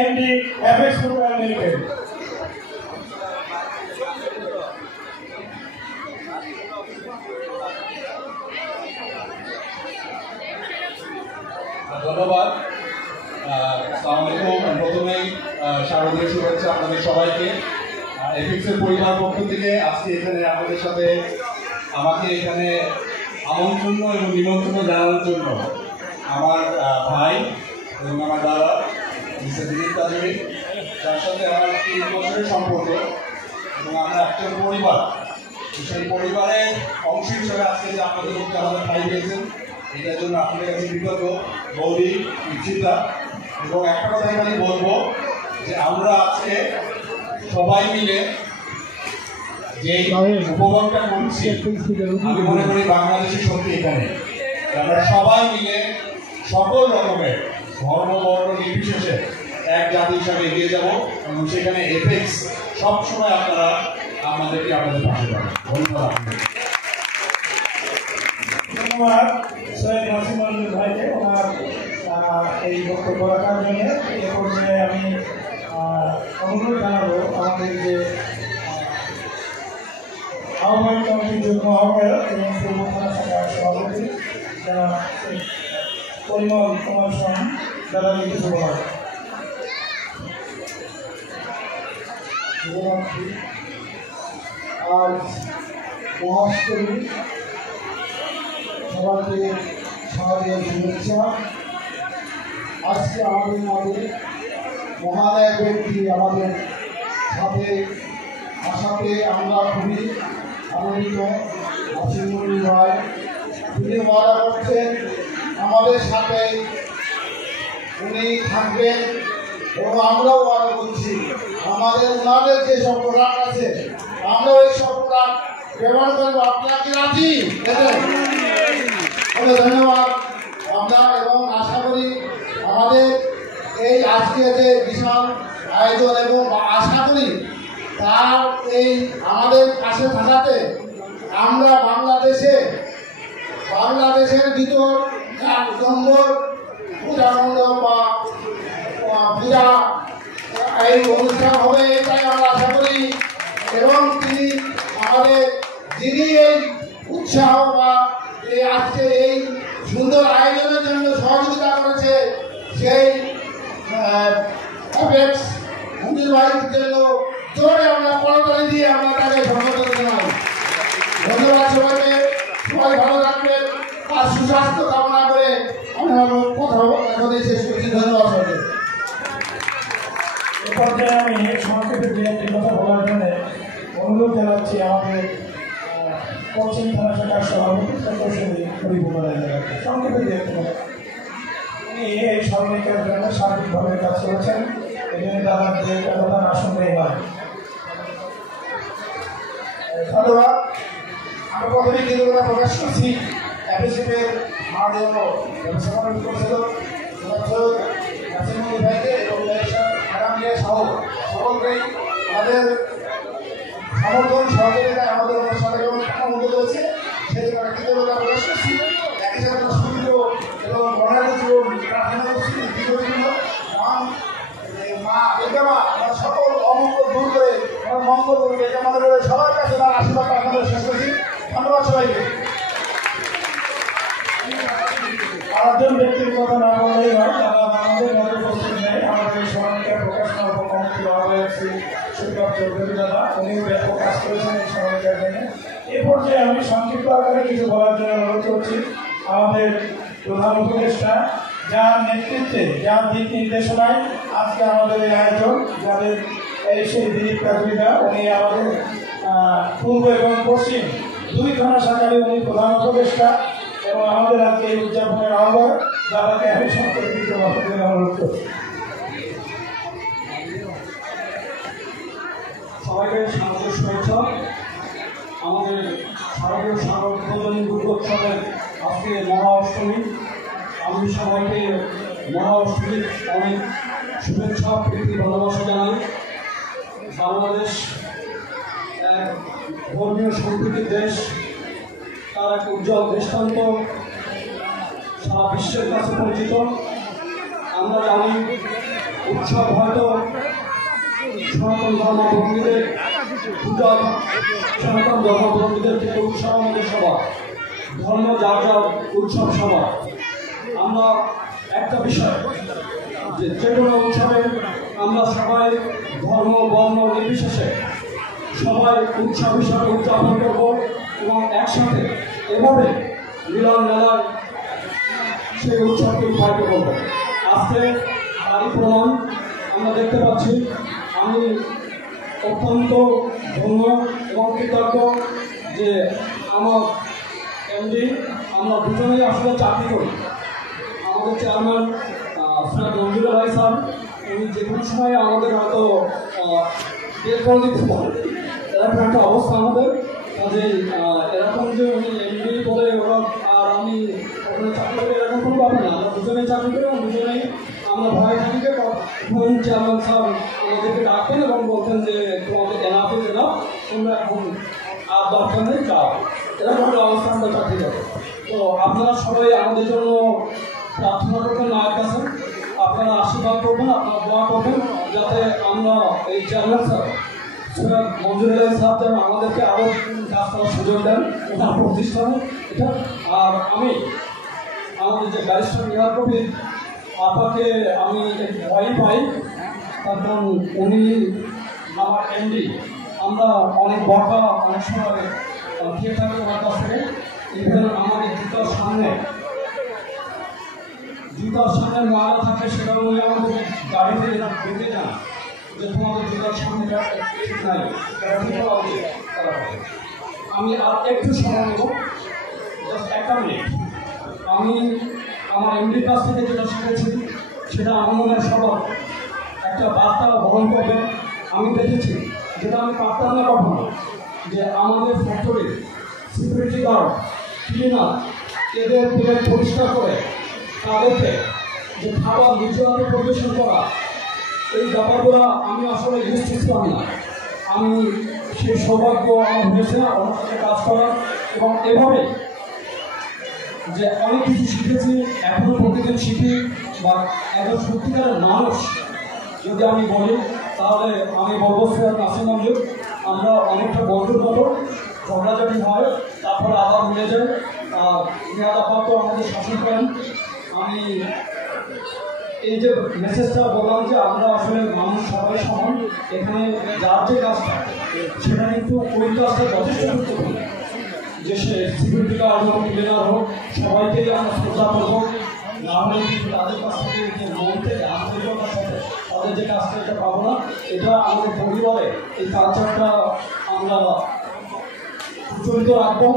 MD FX football limited. ধন্যবাদ। আসসালামু আলাইকুম। প্রথমেই শারদীয় শুভেচ্ছা আপনাদের সবাইকে। এফএক্সের পরিবার পক্ষ থেকে আজকে এখানে আপনাদের সাথে আমাকে এখানে আমন্ত্রণ এবং নিমন্ত্রণ জানানোর জন্য আমার ভাই এবং আমার দাদা মিস্টার দিলীপ কাজী, যার সাথে আমার 3 বছরের সম্পর্ক এবং আমরা একটা পরিবার, সেই পরিবারের অংশ হিসেবে আজকে যে আপনাদের মধ্যে আমাদের ভাই পেয়েছেন, এটার জন্য আপনাদের কাছে কৃতজ্ঞ গৌরী, ইচ্ছিতা। এবং একটা কথা এখানে বলবো যে আমরা আজকে সবাই মিলে যে উপভোগটা করছি, আমি মনে করি বাংলাদেশে সত্যি এখানে আমরা সবাই মিলে সকল রকমের ধর্ম বর্ণ নির্বিশেষে এক জাতি হিসাবে এগিয়ে যাব এবং সেখানে এফএক্স সবসময় আপনারা আমাদেরকে আপনাদের পাশে পাবেন। ধন্যবাদ। ধন্যবাদ সৈয়দ নাসিমুল ভাইকে ওনার এই বক্তব্য রাখার জন্য। এ পর্যায়ে আমি অনুরোধ জানাবো আমাদের যে আহ্বায়ক কমিটির যুগ্ম আহ্বায়ক এবং পূর্ব থানা শাখার সভাপতি যারা পরিমল কুমার সোম দাদা কিছু বলার। আজ মহাষ্টমী, সবাইকে সমাজের শুভেচ্ছা। আজকে আমাদের মাঝে মহান এক ব্যক্তি আমাদের সাথে আসাতে আমরা খুবই আনন্দিত। নাসিমুল ভাই তিনি ওয়াদা করছেন আমাদের সাথে উনি থাকবেন এবং আমরাও ওয়াদা করছি আমাদের ওনাদের যে সব প্রোডাক্ট আছে আমরা ওই সব প্রোডাক্ট ব্যবহার করবো। আপনারা কি রাজি? ধন্যবাদ। আমরা এবং আশা করি আমাদের এই আজকে যে বিশাল আয়োজন এবং আশা করি তার এই আমাদের পাশে থাকাতে আমরা বাংলাদেশের ভিতর 1 নম্বর পূজা মণ্ডপ বা পূজা এই অনুষ্ঠান হবে, এটাই আমরা আশা করি। এবং তিনি আমাদের যিনি এই উৎসাহ বা এই আজকে এই সুন্দর আয়োজনের জন্য সহযোগিতা করেছে সেই এফএক্স মন্দির ভাইয়ের জন্য জোরে আমরা করতালি দিয়ে আমরা তাকে সম্বোধন জানাই। ধন্যবাদ সবাইকে। সবাই ভালো থাকবেন আর সুস্বাস্থ্য কামনা করে আমি আমার কথা এখানে শেষ করছি। ধন্যবাদ সবাইকে। এ পর্যায়ে আমি সংক্ষেপে দু একটি কথা বলার জন্য অনুরোধ জানাচ্ছি আমাদের পশ্চিম থানা শাখার সভাপতি সংক্ষেপে দু একটি কথা। উনি এই সরকারের জন্য সার্বিকভাবে কাজ করেছেন, এই জন্য তারা দু একটা কথা না শুনলেই নয়। ধন্যবাদ। আমি প্রথমে কৃতজ্ঞতা প্রকাশ করছি এফএসএফের মাননীয় ব্যবস্থাপনা পরিচালক নাসিমুল ভাইকে এবং ম্যাডামকে সহ সকলকেই আমাদের সমর্থন সহযোগিতায় আমাদের অনুষ্ঠানে মধ্যে রয়েছে, সেই জন্য কৃতজ্ঞতা প্রকাশ করছি। একই সাথে সুন্দর এবং মনের প্রার্থনা করছি মা বেগমা আমার সকল অমঙ্গল দূর করে আমার মঙ্গল করবে, এটা মনে করে সবার কাছে তার আশীর্বাদ আপনাদের শেষ করছি। ধন্যবাদ সবাইকে। আরেকজন ব্যক্তির কথা না বললেই নয়, তারা আমাদের মধ্যে উপস্থিত নেই। আমাদের সমাজের প্রকাশনা উপকমিটির আহ্বায়ক শ্রী সুব্রত চৌধুরী দাদা, উনিও ব্যাপক কাজ করেছেন এই সমাজের জন্য। এ পর্যায়ে আমি সংক্ষিপ্ত আকারে কিছু বলার জন্য অনুরোধ করছি আমাদের প্রধান উপদেষ্টা, যার নেতৃত্বে যার দিক নির্দেশনায় আজকে আমাদের এই আয়োজন, যাদের এই সেই দিলীপ কাজুরিদা, উনি আমাদের পূর্ব এবং পশ্চিম 2 থানা শাখায় উনি প্রধান উপদেষ্টা এবং আমাদের আজকে এই উদযাপনের আহ্বান, যাদেরকে আমি সংক্ষেপিত অনুরোধ করছি। সবাইকে স্বাগত শুভেচ্ছা। আমাদের শারদীয় সার্বজনীন দুর্গোৎসবের আজকে মহা অষ্টমী। আমি সবাইকে মহা অষ্টমীর অনেক শুভেচ্ছা, প্রীতি, ভালোবাসা জানাই। বাংলাদেশ এক ধর্মীয় সম্প্রীতির দেশ, তার এক উজ্জ্বল দৃষ্টান্ত সারা বিশ্বের কাছে পরিচিত। আমরা জানি উৎসব হয়তো সনাতন ধর্মাবলম্বীদের পূজা, সনাতন ধর্মাবলম্বীদের থেকে উৎসব আমাদের সবার ধর্ম, যার যার উৎসব সবার। আমরা একটা বিষয় যে কোনো উৎসবে আমরা সবাই ধর্ম বর্ণ নির্বিশেষে সবাই উৎসব হিসাবে উদযাপন করব এবং একসাথে এভাবে মিলন মেলায় সেই উৎসবকে উৎসাহিত করব। আজকে তারই প্রমাণ আমরা দেখতে পাচ্ছি। আমি অত্যন্ত ধন্য এবং কৃতজ্ঞ যে আমার এমডি, আমরা দুজনেই আসলে চাকরি করি। আমাদের চেয়ারম্যান স্যার মঞ্জুর ভাই স্যার, উনি যে কোনো সময় আমাদের হয়তো বের করে দিতে পারেন, এরকম একটা অবস্থা আমাদের। কাজেই এরকম যে উনি এমডি বলে ওরা আর আমি ওখানে চাকরি করি এরকম কোনো ব্যাপার না। আমরা দুজনেই চাকরি করি এবং দুজনেই আমরা ভয় থাকি যে তখন চেয়ারম্যান স্যার আমাদেরকে ডাকতেন এবং বলতেন যে তোমাদের এনাফ ইজ এনাফ, তোমরা এখন আর দরকার নেই যাও, এরকম একটা অবস্থা আমরা চাকরি করি। তো আপনারা সবাই আমাদের জন্য প্রার্থনা করবেন মায়ের কাছে, আপনারা আশীর্বাদ করবেন, আপনারা দোয়া করবেন যাতে আমরা এই চেয়ারম্যান স্যার স্যার মঞ্জুর সাহেব যেন আমাদেরকে আরও কাজ করার সুযোগ দেন ওনার প্রতিষ্ঠানে এটা। আর আমি আমাদের যে ব্যারিস্টার নিহার কবির আপাকে আমি ভয় পাই, তার কারণ উনি আমার এমডি। আমরা অনেক বকা অনেক সময় খেয়ে থাকি ওনার কাছ থেকে। ইভেন আমাদের জুতার সামনে মারা থাকে, সেটা উনি আমাদের গাড়িতে দিতে যান যে তোমাদের জুতার সামনে ঠিক নাই, ঠিক হওয়া উচিত। আমি আর একটু সময় নেব, জাস্ট একটা মিনিট। আমি আমার এমডির কাছ থেকে যেটা শিখেছি সেটা আমার মনে হয় সবার একটা বার্তা বহন করবে। আমি দেখেছি যেটা আমি পারতাম না কখনো, যে আমাদের ফ্যাক্টরির সিকিউরিটি গার্ড, ক্লিনার এদের প্লেট পরিষ্কার করে তাদেরকে যে খাবার নিচুয়াতে পরিবেশন করা, এই ব্যাপারগুলো আমি আসলে ইউজ করতাম না। আমি সেই সৌভাগ্য আমার হয়েছে আমার সাথে কাজ করার, এবং এভাবে যে অনেক কিছু শিখেছি, এখনো প্রতিদিন শিখি। বা একজন সত্যিকারের মানুষ যদি আমি বলি তাহলে আমি বলবো স্যার নাসিম মঞ্জুর। আমরা অনেকটা বন্ধুর মতো, ঝগড়াঝাটি হয় তারপরে আবার মিলে যাই। আর মেয়াদাপাত আমাদের শাসন করেন। আমি এই যে মেসেজটা বললাম যে আমরা আসলে মানুষ সবাই সমান, এখানে যার যে কাজটা সেটা কিন্তু ওই কাজটা যথেষ্ট গুরুত্বপূর্ণ। যে সে সিকিউরিটি গার্ড হোক, ক্লিনার হোক, সবাইকেই আমরা শ্রদ্ধা করবো। না হলে কিন্তু তাদের কাছ থেকে যে মন থেকে আন্তরিকতার সাথে তাদের যে কাজটা এটা পাবো না। এটা আমাদের পরিবারে এই কালচারটা আমরা প্রচলিত রাখবো।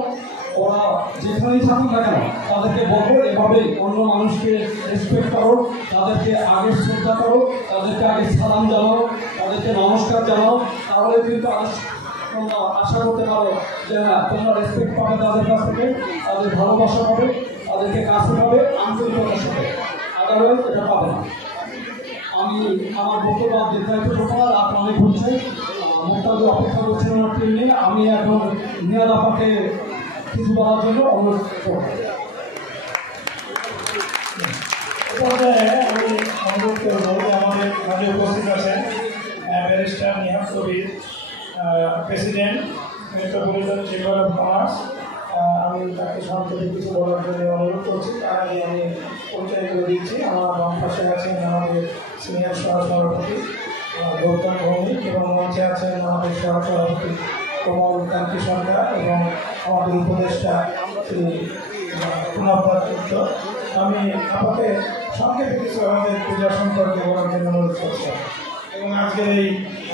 ওরা যেখানেই থাকুক না কেন তাদেরকে বলবো এভাবেই অন্য মানুষকে রেসপেক্ট করো, তাদেরকে আগে শ্রদ্ধা করো, তাদেরকে আগে সালাম জানাও, তাদেরকে নমস্কার জানাও। তাহলে কিন্তু তোমরা আশা করতে পারো যে হ্যাঁ তোমরা রেসপেক্ট পাবে তাদের কাছ থেকে, তাদের ভালোবাসা পাবে, তাদেরকে কাছে পাবে আন্তরিকতার সাথে। আদারওয়াইজ এটা পাবে না। আমি আমার বক্তব্য দীর্ঘায়িত করবো না, রাত অনেক হচ্ছে, মুক্তাদি অপেক্ষা করছেন আমার টিম নিয়ে। আমি এখন নিয়াদ আপাকে কিছু বলার জন্য অনুরোধ করব। আমি অনুরোধ করবো যে আমাদের মাঝে উপস্থিত আছেন barrister Nihar Kabir, president metropolitan chamber of commerce. আমি তাকে সংক্ষেপে কিছু বলার জন্য অনুরোধ করছি। তার আগে আমি পরিচয় করে দিচ্ছি। আমার বাম পাশে আছেন আমাদের সিনিয়র সহসভাপতি গৌতম ভৌমিক, এবং মঞ্চে আছেন আমাদের সহসভাপতি কমল কান্তি সরকার এবং আমাদের উপদেষ্টা শ্রী পুনঃপ্রাপ্ত। আমি আমাকে সংক্ষেপে কিছু আমাদের পূজা সম্পর্কে বলার জন্য অনুরোধ করছি, এবং আজকের এই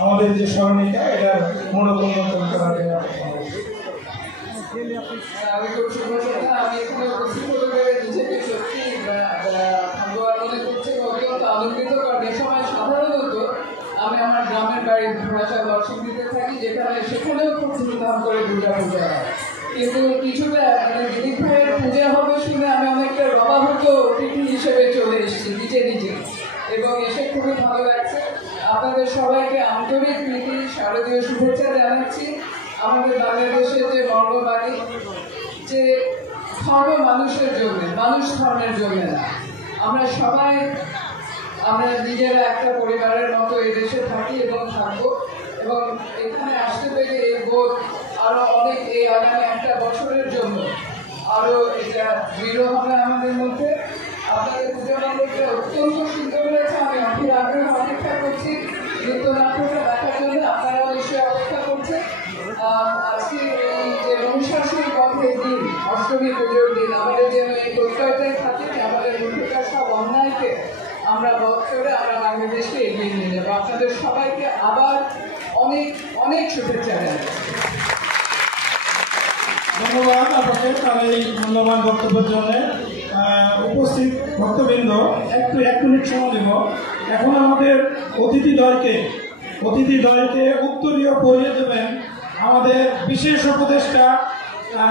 আমাদের যে স্মরণিকা এটার মূলত উন্মোচন করার জন্য আমি খুব সুন্দর কথা। আমি এখানে উপস্থিত হতে পেরে নিজেকে সত্যি ভাগ্যবান মনে করছি, অত্যন্ত আনন্দিত। কারণ এ সময় সাধারণত আমি আমার গ্রামের বাড়ির ভাষা নরসিংদীতে থাকি, সেখানেও খুব ধুমধাম করে দুর্গা পূজা হয়। কিন্তু কিছুটা দিলীপ ভাইয়ের পূজা হবে শুনে আমি অনেকটা রবাভূত অতিথি হিসেবে চলে এসেছি নিজে নিজে, এবং এসে খুবই ভালো লাগছে। আপনাদের সবাইকে আন্তরিক প্রীতি শারদীয় শুভেচ্ছা জানাচ্ছি। আমাদের বাংলাদেশের যে বর্ণবাণী যে ধর্ম মানুষের জন্য, মানুষ ধর্মের জন্য না, আমরা সবাই আমরা নিজেরা একটা পরিবারের মতো এই দেশে থাকি এবং থাকবো, এবং এখানে আসতে পেরে এই বোধ আরো অনেক এই আগামী একটা বছরের জন্য আরো এটা দৃঢ় হবে আমাদের মধ্যে। আপনাদের পুজো মণ্ডপটা অত্যন্ত সুন্দর হয়েছে, আমি অধীর আগ্রহে অপেক্ষা করছি নৃত্যনাট্যটা দেখার জন্য, আপনারাও নিশ্চয়ই অপেক্ষা করছেন। আজকে এই যে অনুশাসন পথের দিন, অষ্টমী পুজোর দিন, আমাদের যেন এই প্রত্যয়টাই থাকে যে আমাদের মধ্যকার সব অন্যায়কে আমরা বধ করে আমরা বাংলাদেশকে এগিয়ে নিয়ে যাবো। আপনাদের সবাইকে আবার অনেক অনেক শুভেচ্ছা জানাই। ধন্যবাদ আপনাকে তার এই মূল্যবান বক্তব্যের জন্য। উপস্থিত ভক্তবৃন্দ, এক মিনিট সময় দেব। এখন আমাদের অতিথিদ্বয়কে উত্তরীয় পরিয়ে দেবেন আমাদের বিশেষ উপদেষ্টা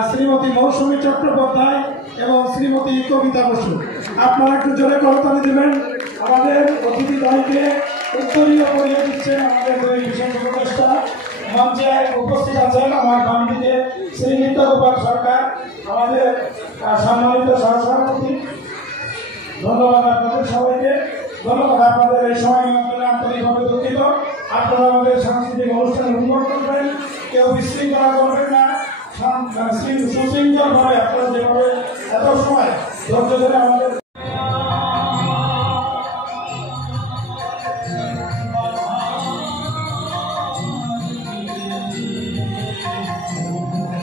শ্রীমতী মৌসুমী চট্টোপাধ্যায় এবং শ্রীমতী কবিতা বসু। আপনারা একটু জোরে করতালি দেবেন। আমাদের অতিথিদ্বয়কে উত্তরীয় পরিয়ে দিচ্ছেন আমাদের দুই বিশেষ উপদেষ্টা। মঞ্চে উপস্থিত আছেন আমার বাম দিকে শ্রী নিত্য গোপাল সরকার, আমাদের সম্মানিত সহসভাপতি। ধন্যবাদ আপনাদের সবাইকে, ধন্যবাদ আপনাদের এই সময় আন্তরিকভাবে দুঃখিত। আপনারা আমাদের সাংস্কৃতিক অনুষ্ঠান উপভোগ করবেন, কেউ বিশৃঙ্খলা করবেন না, সুশৃঙ্খলভাবে আপনারা যেভাবে এত সময় ধৈর্য ধরে আমাদের